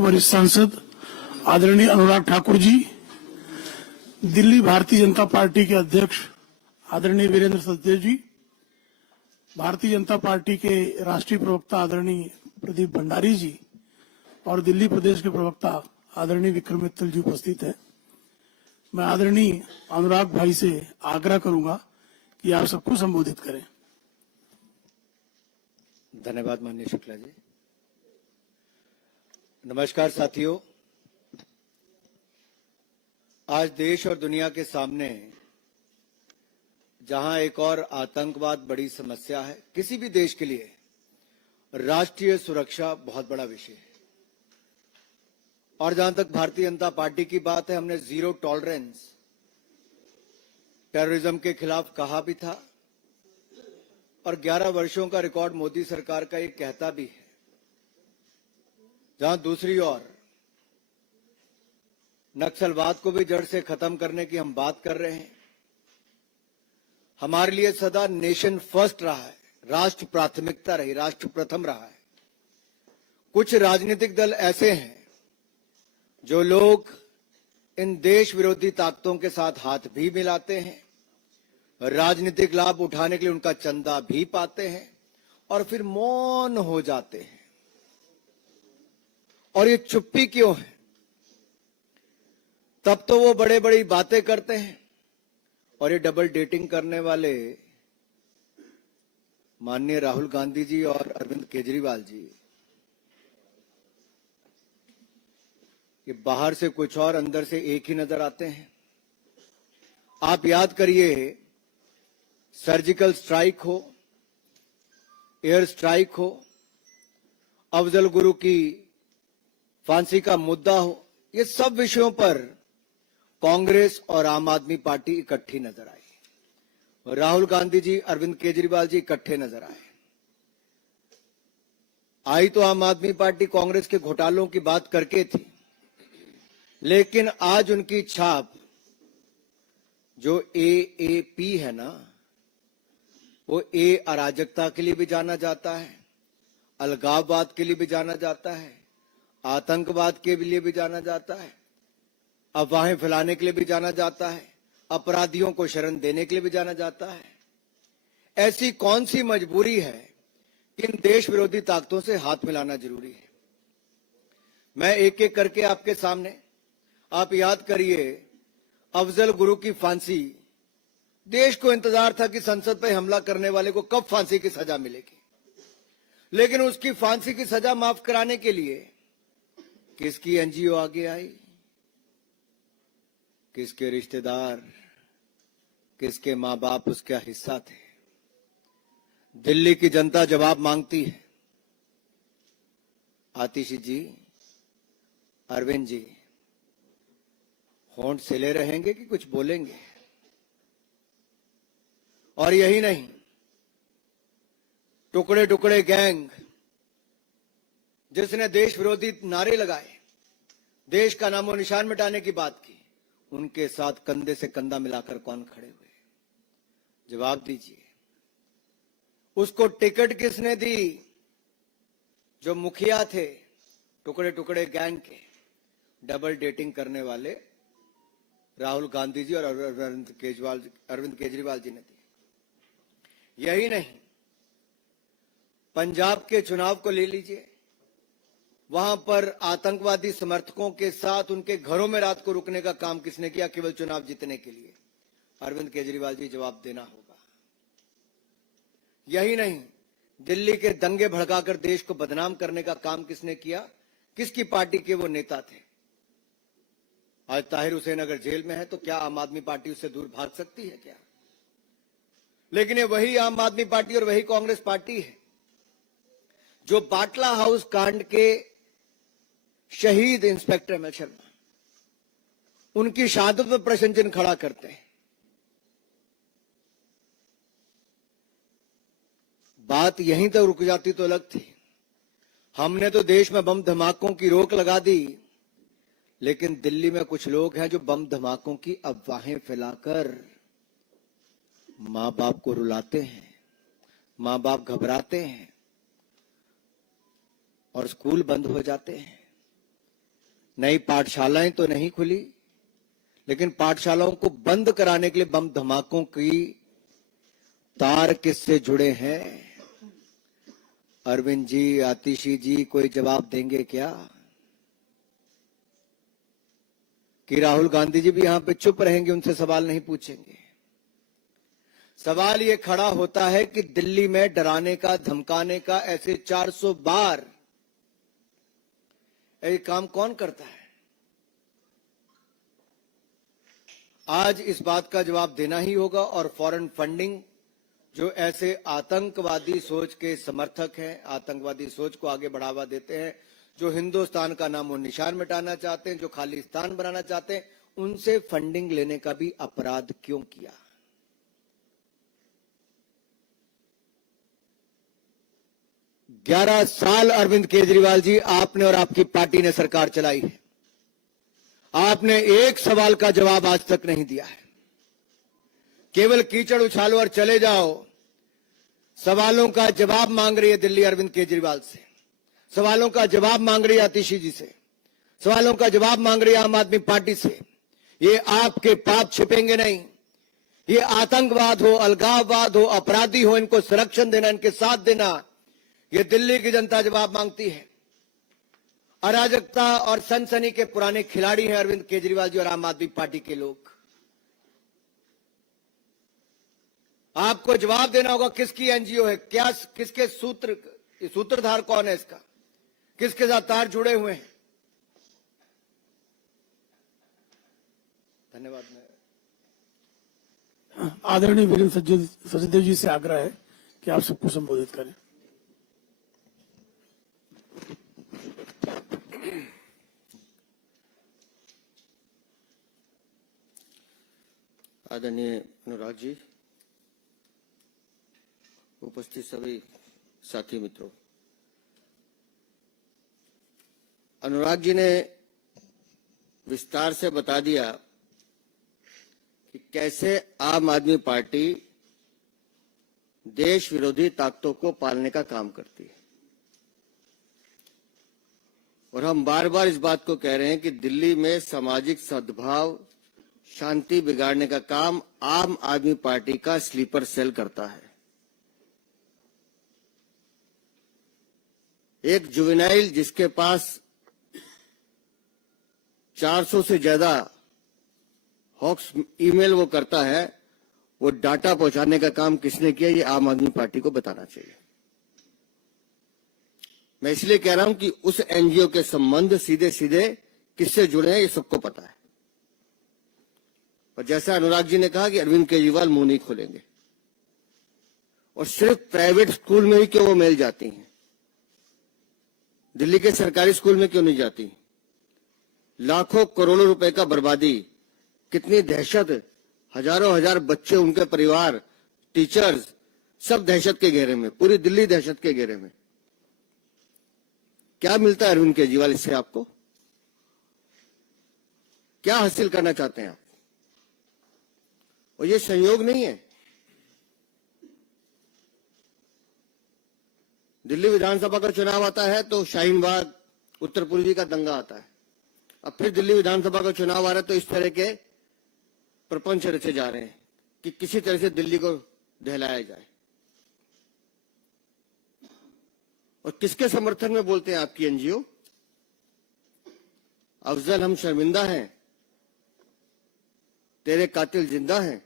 वरिष्ठ सांसद आदरणीय अनुराग ठाकुर जी, दिल्ली भारतीय जनता पार्टी के अध्यक्ष आदरणीय वीरेंद्र सचदेव जी, भारतीय जनता पार्टी के राष्ट्रीय प्रवक्ता आदरणीय प्रदीप भंडारी जी और दिल्ली प्रदेश के प्रवक्ता आदरणीय विक्रम मित्तल जी उपस्थित हैं। मैं आदरणीय अनुराग भाई से आग्रह करूंगा कि आप सबको संबोधित करें। धन्यवाद माननीय शुक्ला जी। नमस्कार साथियों, आज देश और दुनिया के सामने जहां एक और आतंकवाद बड़ी समस्या है, किसी भी देश के लिए राष्ट्रीय सुरक्षा बहुत बड़ा विषय है। और जहां तक भारतीय जनता पार्टी की बात है, हमने जीरो टॉलरेंस टेररिज्म के खिलाफ कहा भी था और 11 वर्षों का रिकॉर्ड मोदी सरकार का ये कहता भी है। जहां दूसरी ओर नक्सलवाद को भी जड़ से खत्म करने की हम बात कर रहे हैं। हमारे लिए सदा नेशन फर्स्ट रहा है, राष्ट्र प्राथमिकता रही, राष्ट्र प्रथम रहा है। कुछ राजनीतिक दल ऐसे हैं जो लोग इन देश विरोधी ताकतों के साथ हाथ भी मिलाते हैं, राजनीतिक लाभ उठाने के लिए उनका चंदा भी पाते हैं और फिर मौन हो जाते हैं। और ये चुप्पी क्यों है? तब तो वो बड़े बड़ी बातें करते हैं और ये डबल डेटिंग करने वाले माननीय राहुल गांधी जी और अरविंद केजरीवाल जी, ये बाहर से कुछ और अंदर से एक ही नजर आते हैं। आप याद करिए, सर्जिकल स्ट्राइक हो, एयर स्ट्राइक हो, अफजल गुरु की फांसी का मुद्दा हो, ये सब विषयों पर कांग्रेस और आम आदमी पार्टी इकट्ठी नजर आई। राहुल गांधी जी, अरविंद केजरीवाल जी इकट्ठे नजर आए। आई तो आम आदमी पार्टी कांग्रेस के घोटालों की बात करके थी, लेकिन आज उनकी छाप जो एएपी है ना, वो ए अराजकता के लिए भी जाना जाता है, अलगाववाद के लिए भी जाना जाता है, आतंकवाद के लिए भी जाना जाता है, अफवाहें फैलाने के लिए भी जाना जाता है, अपराधियों को शरण देने के लिए भी जाना जाता है। ऐसी कौन सी मजबूरी है कि इन देश विरोधी ताकतों से हाथ मिलाना जरूरी है? मैं एक एक करके आपके सामने, आप याद करिए, अफजल गुरु की फांसी, देश को इंतजार था कि संसद पर हमला करने वाले को कब फांसी की सजा मिलेगी, लेकिन उसकी फांसी की सजा माफ कराने के लिए किसकी एनजीओ आगे आई, किसके रिश्तेदार, किसके मां बाप उसका हिस्सा थे? दिल्ली की जनता जवाब मांगती है। आतिशी जी, अरविंद जी, होंठ सिले रहेंगे कि कुछ बोलेंगे? और यही नहीं, टुकड़े टुकड़े गैंग जिसने देश विरोधी नारे लगाए, देश का नामो निशान मिटाने की बात की, उनके साथ कंधे से कंधा मिलाकर कौन खड़े हुए? जवाब दीजिए। उसको टिकट किसने दी? जो मुखिया थे टुकड़े टुकड़े गैंग के, डबल डेटिंग करने वाले राहुल गांधी जी और अरविंद केजरीवाल जी ने दी। यही नहीं, पंजाब के चुनाव को ले लीजिए, वहां पर आतंकवादी समर्थकों के साथ उनके घरों में रात को रुकने का काम किसने किया केवल चुनाव जीतने के लिए? अरविंद केजरीवाल जी, जवाब देना होगा। यही नहीं, दिल्ली के दंगे भड़काकर देश को बदनाम करने का काम किसने किया? किसकी पार्टी के वो नेता थे? आज ताहिर हुसैन अगर जेल में है तो क्या आम आदमी पार्टी उससे दूर भाग सकती है क्या? लेकिन ये वही आम आदमी पार्टी और वही कांग्रेस पार्टी है जो बाटला हाउस कांड के शहीद इंस्पेक्टर एमएल शर्मा, उनकी शहादत पर प्रश्न चिन्ह खड़ा करते हैं। बात यहीं तक रुक जाती तो अलग थी। हमने तो देश में बम धमाकों की रोक लगा दी, लेकिन दिल्ली में कुछ लोग हैं जो बम धमाकों की अफवाहें फैलाकर मां बाप को रुलाते हैं, मां बाप घबराते हैं और स्कूल बंद हो जाते हैं। नई पाठशालाएं तो नहीं खुली, लेकिन पाठशालाओं को बंद कराने के लिए बम धमाकों की तार किससे जुड़े हैं? अरविंद जी, आतिशी जी कोई जवाब देंगे क्या? कि राहुल गांधी जी भी यहां पे चुप रहेंगे, उनसे सवाल नहीं पूछेंगे? सवाल ये खड़ा होता है कि दिल्ली में डराने का, धमकाने का ऐसे 400 बार ये काम कौन करता है? आज इस बात का जवाब देना ही होगा। और फॉरेन फंडिंग, जो ऐसे आतंकवादी सोच के समर्थक हैं, आतंकवादी सोच को आगे बढ़ावा देते हैं, जो हिंदुस्तान का नामो निशान मिटाना चाहते हैं, जो खालिस्तान बनाना चाहते हैं, उनसे फंडिंग लेने का भी अपराध क्यों किया? ग्यारह साल अरविंद केजरीवाल जी आपने और आपकी पार्टी ने सरकार चलाई है। आपने एक सवाल का जवाब आज तक नहीं दिया है। केवल कीचड़ उछालो और चले जाओ। सवालों का जवाब मांग रही है दिल्ली अरविंद केजरीवाल से, सवालों का जवाब मांग रही है आतिशी जी से, सवालों का जवाब मांग रही है आम आदमी पार्टी से। ये आपके पाप छिपेंगे नहीं। ये आतंकवाद हो, अलगाववाद हो, अपराधी हो, इनको संरक्षण देना, इनके साथ देना, ये दिल्ली की जनता जवाब मांगती है। अराजकता और सनसनी के पुराने खिलाड़ी हैं अरविंद केजरीवाल जी और आम आदमी पार्टी के लोग। आपको जवाब देना होगा किसकी एनजीओ है, क्या, किसके सूत्रधार कौन है इसका, किसके साथ तार जुड़े हुए हैं? धन्यवाद। आदरणीय वीरेंद्र सचदेव जी से आग्रह है कि आप सबको संबोधित करें। आदरणीय अनुराग जी, उपस्थित सभी साथी मित्रों, अनुराग जी ने विस्तार से बता दिया कि कैसे आम आदमी पार्टी देश विरोधी ताकतों को पालने का काम करती है। और हम बार बार इस बात को कह रहे हैं कि दिल्ली में सामाजिक सद्भाव, शांति बिगाड़ने का काम आम आदमी पार्टी का स्लीपर सेल करता है। एक जुवेनाइल जिसके पास 400 से ज्यादा हॉक्स ईमेल वो करता है, वो डाटा पहुंचाने का काम किसने किया, ये आम आदमी पार्टी को बताना चाहिए। मैं इसलिए कह रहा हूं कि उस एनजीओ के संबंध सीधे सीधे किससे जुड़े हैं ये सबको पता है। और जैसा अनुराग जी ने कहा कि अरविंद केजरीवाल मुंह नहीं खोलेंगे, और सिर्फ प्राइवेट स्कूल में ही क्यों वो मेल जाती हैं, दिल्ली के सरकारी स्कूल में क्यों नहीं जाती? लाखों करोड़ों रुपए का बर्बादी, कितनी दहशत, हजारों हजार बच्चे, उनके परिवार, टीचर्स, सब दहशत के घेरे में, पूरी दिल्ली दहशत के घेरे में। क्या मिलता है अरविंद केजरीवाल इससे? आपको क्या हासिल करना चाहते हैं आप? और ये संयोग नहीं है। दिल्ली विधानसभा का चुनाव आता है तो शाहीन बाग, उत्तर पूर्वी का दंगा आता है। अब फिर दिल्ली विधानसभा का चुनाव आ रहा है तो इस तरह के प्रपंच रचे जा रहे हैं कि किसी तरह से दिल्ली को दहलाया जाए। और किसके समर्थन में बोलते हैं आपकी एनजीओ? अफजल हम शर्मिंदा हैं, तेरे कातिल जिंदा हैं,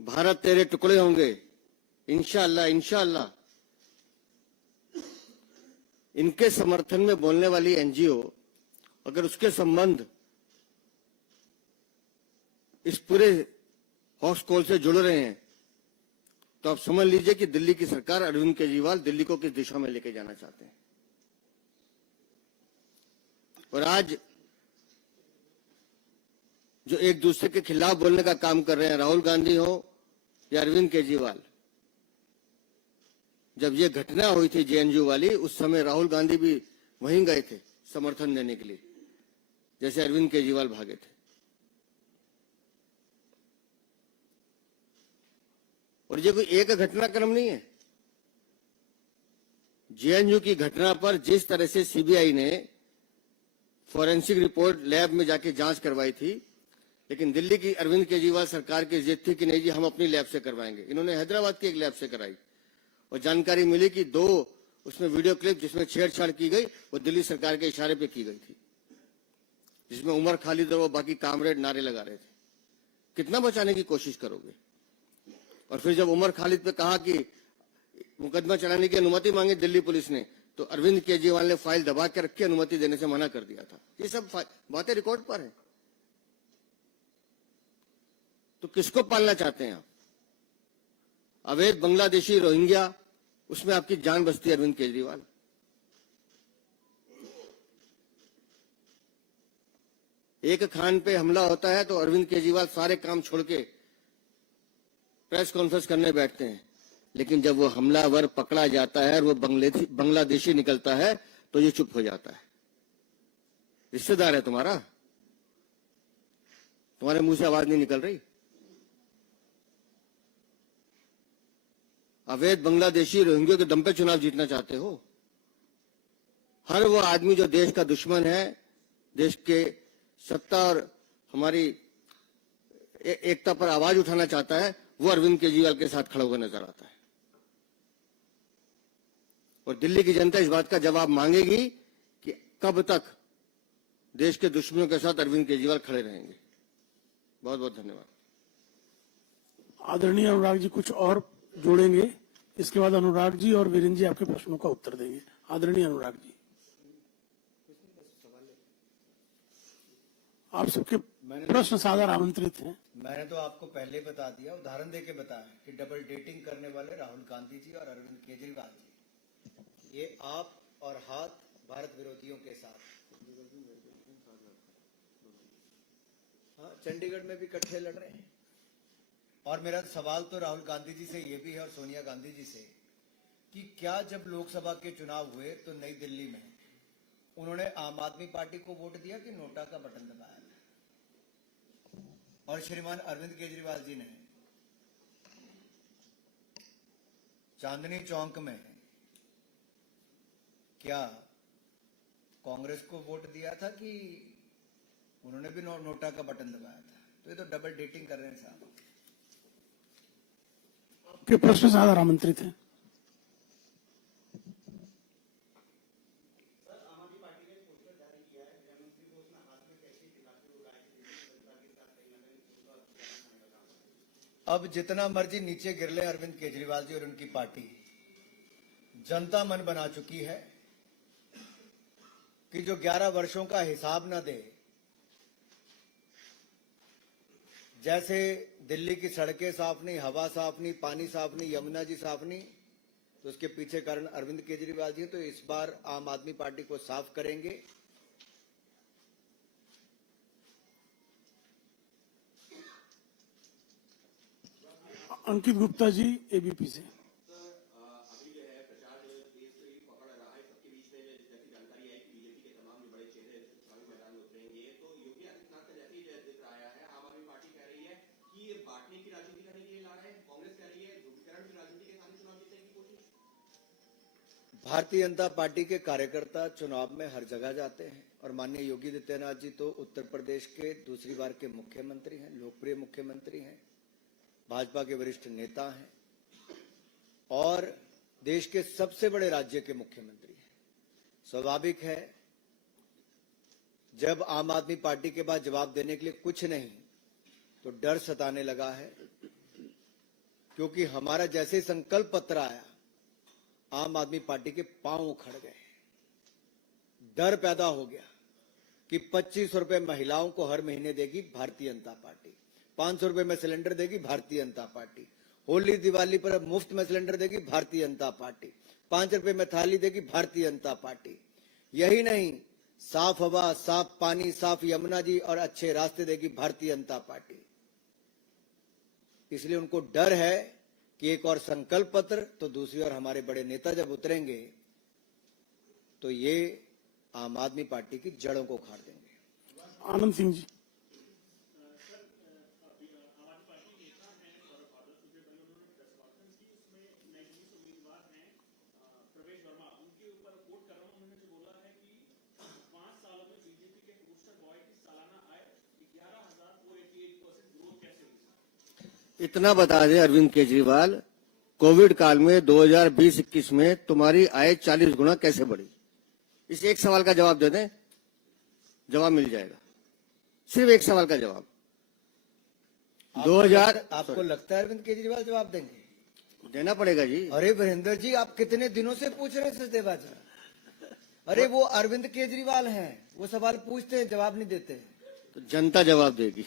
भारत तेरे टुकड़े होंगे, इंशाअल्लाह इंशाअल्लाह। इनके समर्थन में बोलने वाली एनजीओ अगर उसके संबंध इस पूरे हॉक्स कॉल से जुड़ रहे हैं तो आप समझ लीजिए कि दिल्ली की सरकार, अरविंद केजरीवाल दिल्ली को किस दिशा में लेके जाना चाहते हैं। और आज जो एक दूसरे के खिलाफ बोलने का काम कर रहे हैं, राहुल गांधी हो या अरविंद केजरीवाल, जब ये घटना हुई थी जेएनयू वाली, उस समय राहुल गांधी भी वहीं गए थे समर्थन देने के लिए, जैसे अरविंद केजरीवाल भागे थे। और ये कोई एक घटनाक्रम नहीं है। जेएनयू की घटना पर जिस तरह से सीबीआई ने फॉरेंसिक रिपोर्ट लैब में जाके जांच करवाई थी, लेकिन दिल्ली की अरविंद केजरीवाल सरकार की जिद थी कि नहीं जी हम अपनी लैब से करवाएंगे। इन्होंने हैदराबाद की एक लैब से कराई और जानकारी मिली कि 2 उसमें वीडियो क्लिप जिसमें छेड़छाड़ की गई वो दिल्ली सरकार के इशारे पे की गई थी, जिसमें उमर खालिद और वो बाकी कामरेड नारे लगा रहे थे। कितना बचाने की कोशिश करोगे? और फिर जब उमर खालिद पे कहा कि मुकदमा चलाने की अनुमति मांगी दिल्ली पुलिस ने, तो अरविंद केजरीवाल ने फाइल दबा के रखी, अनुमति देने से मना कर दिया था। ये सब बातें रिकॉर्ड पर है। तो किसको पालना चाहते हैं आप? अवैध बांग्लादेशी रोहिंग्या, उसमें आपकी जान बचती है अरविंद केजरीवाल। एक खान पे हमला होता है तो अरविंद केजरीवाल सारे काम छोड़ के प्रेस कॉन्फ्रेंस करने बैठते हैं, लेकिन जब वो हमलावर पकड़ा जाता है और वो बांग्लादेशी निकलता है तो ये चुप हो जाता है। रिश्तेदार है तुम्हारा, तुम्हारे मुंह से आवाज नहीं निकल रही। अवैध बांग्लादेशी रोहिंग्यों के दम पे चुनाव जीतना चाहते हो? हर वो आदमी जो देश का दुश्मन है, देश के सत्ता और हमारी एकता पर आवाज उठाना चाहता है, वो अरविंद केजरीवाल के साथ खड़ा हुआ नजर आता है। और दिल्ली की जनता इस बात का जवाब मांगेगी कि कब तक देश के दुश्मनों के साथ अरविंद केजरीवाल खड़े रहेंगे। बहुत बहुत धन्यवाद। आदरणीय अनुराग जी कुछ और जोड़ेंगे, इसके बाद अनुराग जी और वीरेंद्र जी आपके प्रश्नों का उत्तर देंगे। आदरणीय अनुराग जी, आप सबके प्रश्न सादर आमंत्रित हैं। मैंने तो आपको पहले बता दिया, उदाहरण देके बताया कि डबल डेटिंग करने वाले राहुल गांधी जी और अरविंद केजरीवाल जी, ये आप और हाथ भारत विरोधियों के साथ। हाँ, चंडीगढ़ में भी इकट्ठे लड़ रहे हैं। और मेरा सवाल तो राहुल गांधी जी से ये भी है और सोनिया गांधी जी से कि क्या जब लोकसभा के चुनाव हुए तो नई दिल्ली में उन्होंने आम आदमी पार्टी को वोट दिया कि नोटा का बटन दबाया था? और श्रीमान अरविंद केजरीवाल जी ने चांदनी चौक में क्या कांग्रेस को वोट दिया था कि उन्होंने भी नोटा का बटन दबाया था? तो ये तो डबल डेटिंग कर रहे हैं साहब। आपके प्रश्न सादर आमंत्रित हैं। अब जितना मर्जी नीचे गिर ले अरविंद केजरीवाल जी और उनकी पार्टी, जनता मन बना चुकी है कि जो 11 वर्षों का हिसाब न दे, जैसे दिल्ली की सड़कें साफ नहीं, हवा साफ नहीं, पानी साफ नहीं, यमुना जी साफ नहीं, तो उसके पीछे कारण अरविंद केजरीवाल जी। तो इस बार आम आदमी पार्टी को साफ करेंगे। अंकित गुप्ता जी एबीपी से। भारतीय जनता पार्टी के कार्यकर्ता चुनाव में हर जगह जाते हैं और माननीय योगी आदित्यनाथ जी तो उत्तर प्रदेश के दूसरी बार के मुख्यमंत्री हैं, लोकप्रिय मुख्यमंत्री हैं, भाजपा के वरिष्ठ नेता हैं और देश के सबसे बड़े राज्य के मुख्यमंत्री हैं। स्वाभाविक है जब आम आदमी पार्टी के पास जवाब देने के लिए कुछ नहीं तो डर सताने लगा है, क्योंकि हमारा जैसे संकल्प पत्र आया आम आदमी पार्टी के पांव उखड़ गए। डर पैदा हो गया कि 2500 रुपए महिलाओं को हर महीने देगी भारतीय जनता पार्टी, 500 रुपए में सिलेंडर देगी भारतीय जनता पार्टी, होली दिवाली पर अब मुफ्त में सिलेंडर देगी भारतीय जनता पार्टी, 5 रुपए में थाली देगी भारतीय जनता पार्टी। यही नहीं, साफ हवा, साफ पानी, साफ यमुना जी और अच्छे रास्ते देगी भारतीय जनता पार्टी। इसलिए उनको डर है कि एक और संकल्प पत्र तो दूसरी ओर हमारे बड़े नेता जब उतरेंगे तो ये आम आदमी पार्टी की जड़ों को उखाड़ देंगे। आनंद सिंह जी। इतना बता दे अरविंद केजरीवाल, कोविड काल में 2020-21 में तुम्हारी आय 40 गुना कैसे बढ़ी? इस एक सवाल का जवाब दे दें, जवाब मिल जाएगा। सिर्फ एक सवाल का जवाब। 2000 आपको लगता है अरविंद केजरीवाल जवाब देंगे? देना पड़ेगा जी। अरे वीरेंद्र जी, आप कितने दिनों से पूछ रहे हैं सचदेवाचा? अरे वो अरविंद केजरीवाल हैं, वो सवाल पूछते हैं, जवाब नहीं देते। तो जनता जवाब देगी।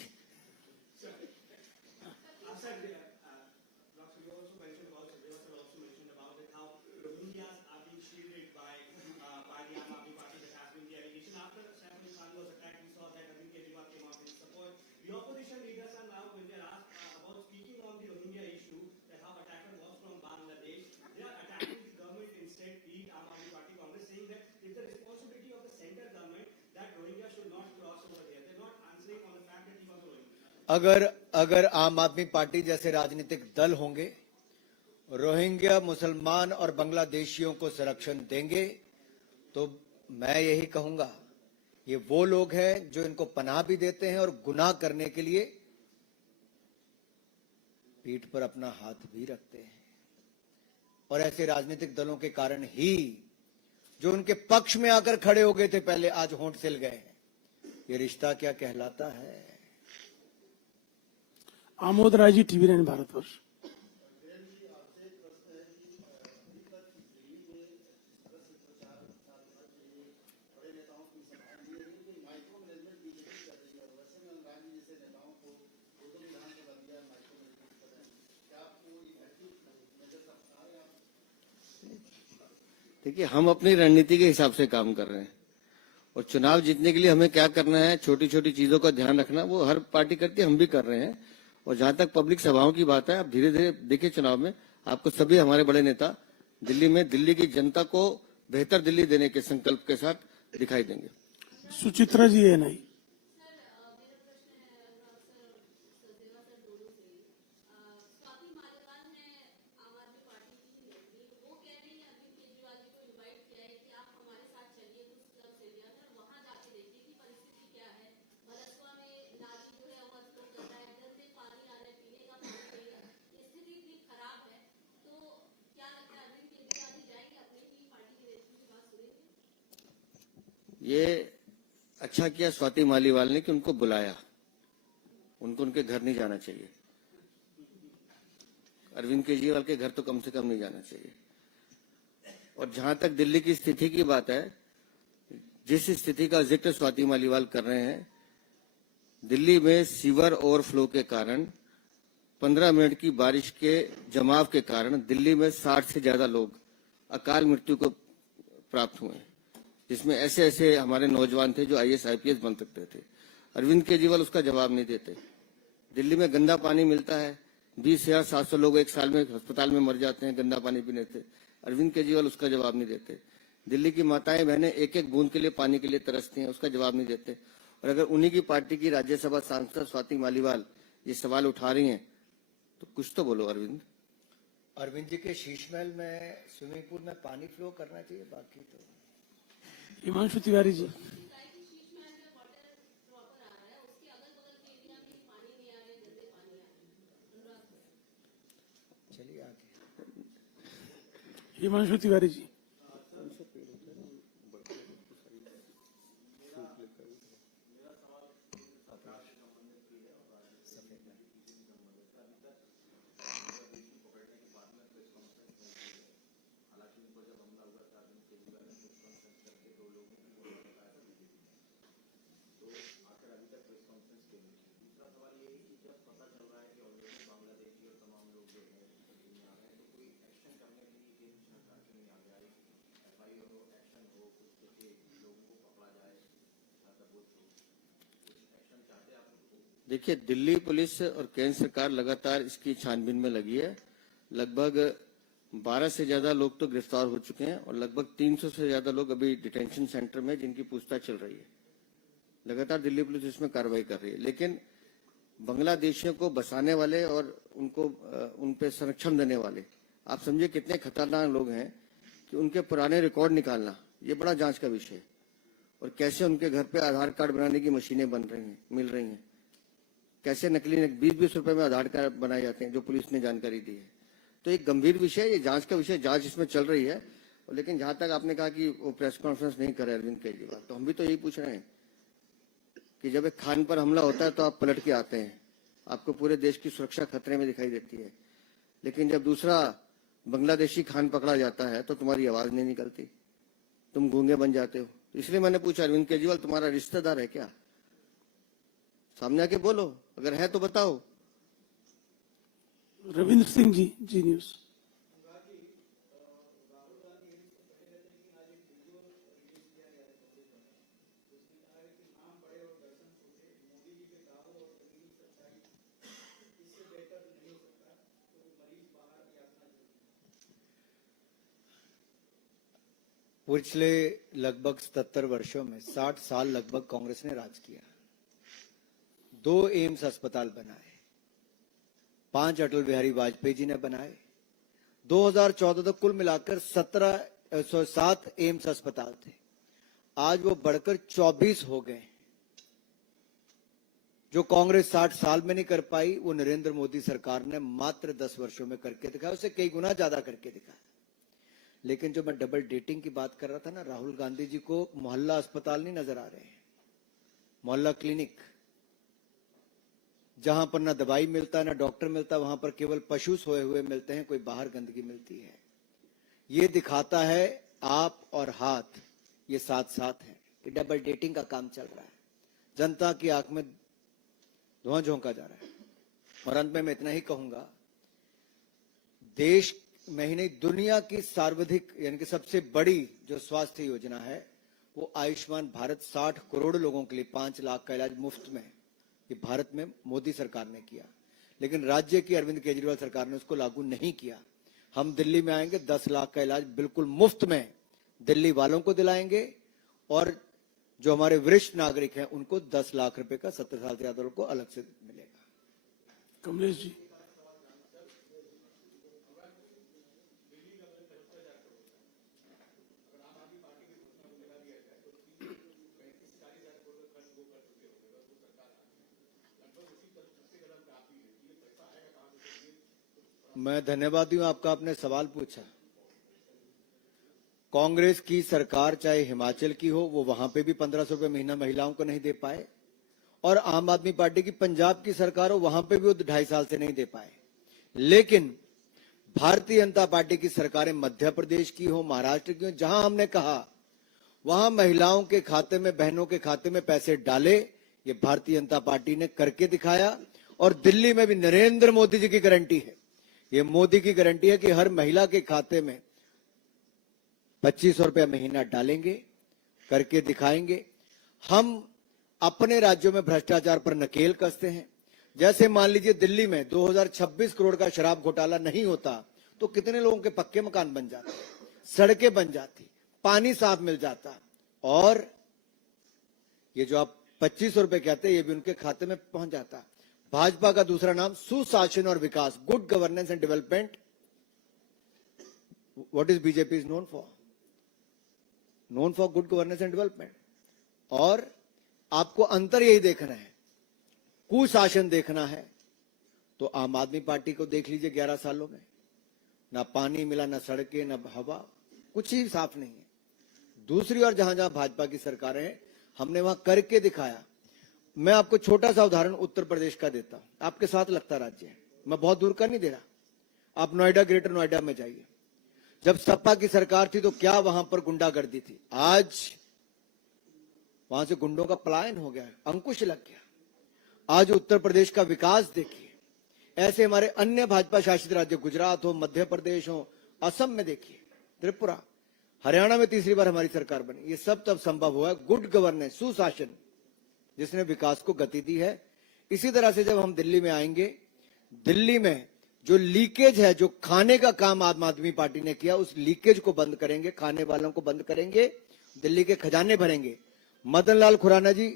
अगर आम आदमी पार्टी जैसे राजनीतिक दल होंगे, रोहिंग्या मुसलमान और बांग्लादेशियों को संरक्षण देंगे, तो मैं यही कहूंगा, ये वो लोग हैं जो इनको पनाह भी देते हैं और गुनाह करने के लिए पीठ पर अपना हाथ भी रखते हैं। और ऐसे राजनीतिक दलों के कारण ही जो उनके पक्ष में आकर खड़े हो गए थे पहले, आज होंठ सिल गए हैं। ये रिश्ता क्या कहलाता है? आमोद राय जी, TV9 भारतवर्ष। देखिए, हम अपनी रणनीति के हिसाब से काम कर रहे हैं और चुनाव जीतने के लिए हमें क्या करना है, छोटी छोटी चीजों का ध्यान रखना, वो हर पार्टी करती है, हम भी कर रहे हैं। और जहां तक पब्लिक सभाओं की बात है, आप धीरे धीरे देखिए, चुनाव में आपको सभी हमारे बड़े नेता दिल्ली में दिल्ली की जनता को बेहतर दिल्ली देने के संकल्प के साथ दिखाई देंगे। सुचित्रा जी, ANI। ये अच्छा किया स्वाति मालीवाल ने कि उनको बुलाया, उनको उनके घर नहीं जाना चाहिए। अरविंद केजरीवाल के घर तो कम से कम नहीं जाना चाहिए। और जहां तक दिल्ली की स्थिति की बात है, जिस स्थिति का जिक्र स्वाति मालीवाल कर रहे हैं, दिल्ली में सीवर ओवरफ्लो के कारण 15 मिनट की बारिश के जमाव के कारण दिल्ली में 60 से ज्यादा लोग अकाल मृत्यु को प्राप्त हुए, जिसमें ऐसे ऐसे हमारे नौजवान थे जो IAS IPS बन सकते थे। अरविंद केजरीवाल उसका जवाब नहीं देते। दिल्ली में गंदा पानी मिलता है, 20,700 लोग एक साल में अस्पताल में मर जाते हैं गंदा पानी पीने से। अरविंद केजरीवाल उसका जवाब नहीं देते। दिल्ली की माताएं बहनें एक एक बूंद के लिए पानी के लिए तरसती हैं, उसका जवाब नहीं देते। और अगर उन्हीं की पार्टी की राज्यसभा सांसद स्वाति मालीवाल ये सवाल उठा रही हैं, तो कुछ तो बोलो अरविंद। अरविंद जी के शीश महल में स्विमिंग पूल में पानी फ्लो करना चाहिए, बाकी तो। हिमांशु तिवारी जी। चलिए आगे। हिमांशु तिवारी जी। देखिए, दिल्ली पुलिस और केंद्र सरकार लगातार इसकी छानबीन में लगी है। लगभग 12 से ज्यादा लोग तो गिरफ्तार हो चुके हैं और लगभग 300 से ज्यादा लोग अभी डिटेंशन सेंटर में, जिनकी पूछताछ चल रही है। लगातार दिल्ली पुलिस इसमें कार्रवाई कर रही है, लेकिन बांग्लादेशियों को बसाने वाले और उनको उन पे संरक्षण देने वाले, आप समझिए कितने खतरनाक लोग हैं कि उनके पुराने रिकॉर्ड निकालना ये बड़ा जांच का विषय है। और कैसे उनके घर पे आधार कार्ड बनाने की मशीनें बन रही हैं, मिल रही हैं, कैसे नकली 20-20 रुपए में आधार कार्ड बनाए जाते हैं, जो पुलिस ने जानकारी दी है। तो एक गंभीर विषय, ये जांच का विषय, जांच इसमें चल रही है। लेकिन जहां तक आपने कहा कि वो प्रेस कॉन्फ्रेंस नहीं करे अरविंद केजरीवाल, तो हम भी तो यही पूछ रहे हैं कि जब एक खान पर हमला होता है तो आप पलट के आते हैं, आपको पूरे देश की सुरक्षा खतरे में दिखाई देती है, लेकिन जब दूसरा बांग्लादेशी खान पकड़ा जाता है तो तुम्हारी आवाज नहीं निकलती, तुम गूंगे बन जाते हो। इसलिए मैंने पूछा, अरविंद केजरीवाल तुम्हारा रिश्तेदार है क्या? सामने आके बोलो, अगर है तो बताओ। रविंद्र सिंह जी, जी न्यूज। पिछले लगभग 77 वर्षों में 60 साल लगभग कांग्रेस ने राज किया। 2 एम्स अस्पताल बनाए, 5 अटल बिहारी वाजपेयी जी ने बनाए। 2014 तक कुल मिलाकर 7 एम्स अस्पताल थे, आज वो बढ़कर 24 हो गए। जो कांग्रेस 60 साल में नहीं कर पाई, वो नरेंद्र मोदी सरकार ने मात्र 10 वर्षों में करके दिखाया, उसे कई गुना ज्यादा करके दिखाया। लेकिन जो मैं डबल डेटिंग की बात कर रहा था ना, राहुल गांधी जी को मोहल्ला अस्पताल नहीं नजर आ रहे हैं, मोहल्ला क्लिनिक, जहां पर ना दवाई मिलता है ना डॉक्टर मिलता, वहां पर केवल पशु सोए हुए मिलते हैं, कोई बाहर गंदगी मिलती है। ये दिखाता है आप और हाथ ये साथ साथ हैं। ये डबल डेटिंग का काम चल रहा है, जनता की आंख में धुआं झोंका जा रहा है। और अंत में मैं इतना ही कहूंगा, देश में ही नहीं दुनिया की सर्वाधिक यानी कि सबसे बड़ी जो स्वास्थ्य योजना है वो आयुष्मान भारत, 60 करोड़ लोगों के लिए 5 लाख का इलाज मुफ्त में, ये भारत में मोदी सरकार ने किया। लेकिन राज्य की अरविंद केजरीवाल सरकार ने उसको लागू नहीं किया। हम दिल्ली में आएंगे, 10 लाख का इलाज बिल्कुल मुफ्त में दिल्ली वालों को दिलाएंगे, और जो हमारे वरिष्ठ नागरिक हैं उनको 10 लाख रुपए का 70 साल से ज्यादा को अलग से मिलेगा। कमलेश जी। मैं धन्यवादी हूं आपका, आपने सवाल पूछा। कांग्रेस की सरकार चाहे हिमाचल की हो, वो वहां पे भी 1500 रुपए महीना महिलाओं को नहीं दे पाए, और आम आदमी पार्टी की पंजाब की सरकार हो, वहां पे भी वो 2.5 साल से नहीं दे पाए। लेकिन भारतीय जनता पार्टी की सरकारें मध्य प्रदेश की हो, महाराष्ट्र की हो, जहां हमने कहा वहां महिलाओं के खाते में, बहनों के खाते में पैसे डाले, ये भारतीय जनता पार्टी ने करके दिखाया। और दिल्ली में भी नरेंद्र मोदी जी की गारंटी है, ये मोदी की गारंटी है कि हर महिला के खाते में 2500 रुपया महीना डालेंगे, करके दिखाएंगे। हम अपने राज्यों में भ्रष्टाचार पर नकेल कसते हैं। जैसे मान लीजिए दिल्ली में 2026 करोड़ का शराब घोटाला नहीं होता तो कितने लोगों के पक्के मकान बन जाते, सड़कें बन जाती, पानी साफ मिल जाता, और ये जो आप 2500 रुपए कहते हैं ये भी उनके खाते में पहुंच जाता। भाजपा का दूसरा नाम सुशासन और विकास, good governance and development. What is BJP is known for good governance and development. और आपको अंतर यही देखना है, कुशासन देखना है तो आम आदमी पार्टी को देख लीजिए। 11 सालों में ना पानी मिला, ना सड़कें, ना हवा, कुछ ही साफ नहीं है। दूसरी ओर जहां जहां भाजपा की सरकारें हैं, हमने वहां करके दिखाया। मैं आपको छोटा सा उदाहरण उत्तर प्रदेश का देता हूं, आपके साथ लगता राज्य है, मैं बहुत दूर का नहीं दे रहा। आप नोएडा, ग्रेटर नोएडा में जाइए, जब सपा की सरकार थी तो क्या वहां पर गुंडागर्दी थी, आज वहां से गुंडों का पलायन हो गया, अंकुश लग गया। आज उत्तर प्रदेश का विकास देखिए, ऐसे हमारे अन्य भाजपा शासित राज्य, गुजरात हो, मध्य प्रदेश हो, असम में देखिए, त्रिपुरा, हरियाणा में तीसरी बार हमारी सरकार बनी। ये सब तब संभव हुआ गुड गवर्नेंस, सुशासन, जिसने विकास को गति दी है। इसी तरह से जब हम दिल्ली में आएंगे, दिल्ली में जो लीकेज है, जो खाने का काम आम आदमी पार्टी ने किया, उस लीकेज को बंद करेंगे, खाने वालों को बंद करेंगे, दिल्ली के खजाने भरेंगे। मदन लाल खुराना जी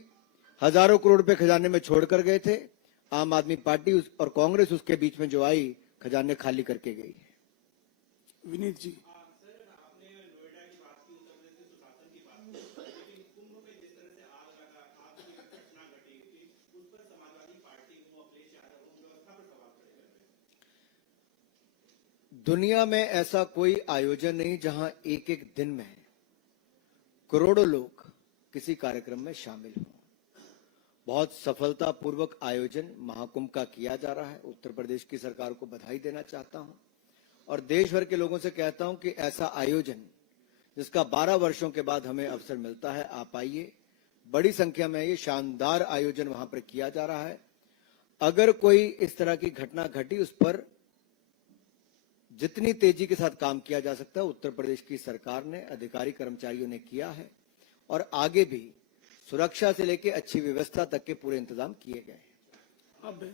हजारों करोड़ रुपए खजाने में छोड़कर गए थे, आम आदमी पार्टी और कांग्रेस उसके बीच में जो आई, खजाने खाली करके गई है। विनीत जी। दुनिया में ऐसा कोई आयोजन नहीं जहां एक एक दिन में करोड़ों लोग किसी कार्यक्रम में शामिल हों। बहुत सफलतापूर्वक आयोजन महाकुंभ का किया जा रहा है। उत्तर प्रदेश की सरकार को बधाई देना चाहता हूं और देश भर के लोगों से कहता हूं कि ऐसा आयोजन जिसका 12 वर्षों के बाद हमें अवसर मिलता है, आप आइए। बड़ी संख्या में ये शानदार आयोजन वहां पर किया जा रहा है। अगर कोई इस तरह की घटना घटी, उस पर जितनी तेजी के साथ काम किया जा सकता है उत्तर प्रदेश की सरकार ने, अधिकारी कर्मचारियों ने किया है और आगे भी सुरक्षा से लेकर अच्छी व्यवस्था तक के पूरे इंतजाम किए गए हैं। अब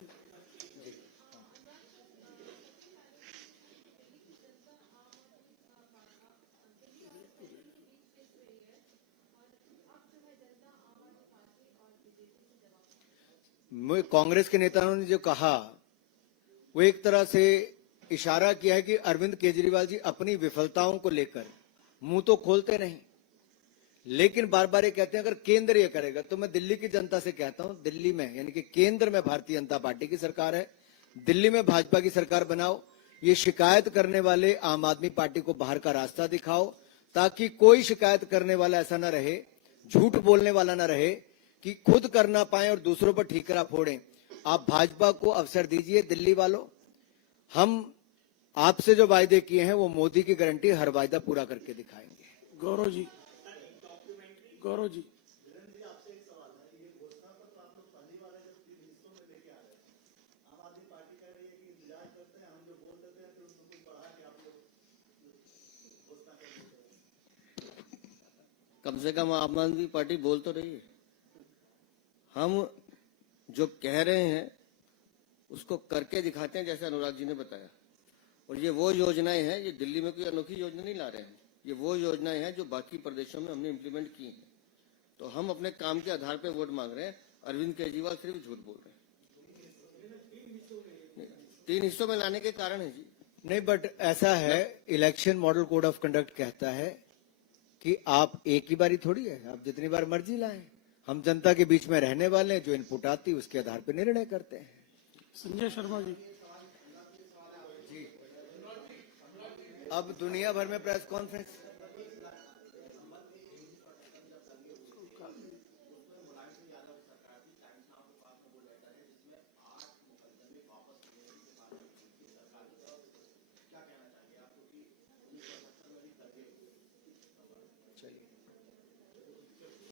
कांग्रेस के नेताओं ने जो कहा वो एक तरह से इशारा किया है कि अरविंद केजरीवाल जी अपनी विफलताओं को लेकर मुंह तो खोलते नहीं, लेकिन बार बार ये कहते हैं अगर केंद्र ये करेगा। तो मैं दिल्ली की जनता से कहता हूं, दिल्ली में यानी कि केंद्र में भारतीय जनता पार्टी की सरकार है, दिल्ली में भाजपा की सरकार बनाओ। ये शिकायत करने वाले आम आदमी पार्टी को बाहर का रास्ता दिखाओ, ताकि कोई शिकायत करने वाला ऐसा ना रहे, झूठ बोलने वाला ना रहे कि खुद कर ना पाए और दूसरों पर ठीकरा फोड़ें। आप भाजपा को अवसर दीजिए। दिल्ली वालों, हम आपसे जो वायदे किए हैं वो मोदी की गारंटी हर वायदा पूरा करके दिखाएंगे। गौरव जी, गौरव जी, कम से कम आम आदमी पार्टी बोल तो रही है। हम जो कह रहे हैं उसको करके दिखाते हैं, जैसे अनुराग जी ने बताया। और ये वो योजनाएं हैं, ये दिल्ली में कोई अनोखी योजना नहीं ला रहे हैं, ये वो योजनाएं हैं जो बाकी प्रदेशों में हमने इम्प्लीमेंट की हैं। तो हम अपने काम के आधार पर वोट मांग रहे हैं। अरविंद केजरीवाल सिर्फ झूठ बोल रहे हैं। 3 हिस्सों में लाने के कारण है जी। नहीं, बट ऐसा है, election model code of conduct कहता है कि आप एक ही बारी थोड़ी है, आप जितनी बार मर्जी लाएं। हम जनता के बीच में रहने वाले हैं, जो इनपुट आती है उसके आधार पर निर्णय करते हैं। संजय शर्मा जी, अब दुनिया भर में प्रेस कॉन्फ्रेंस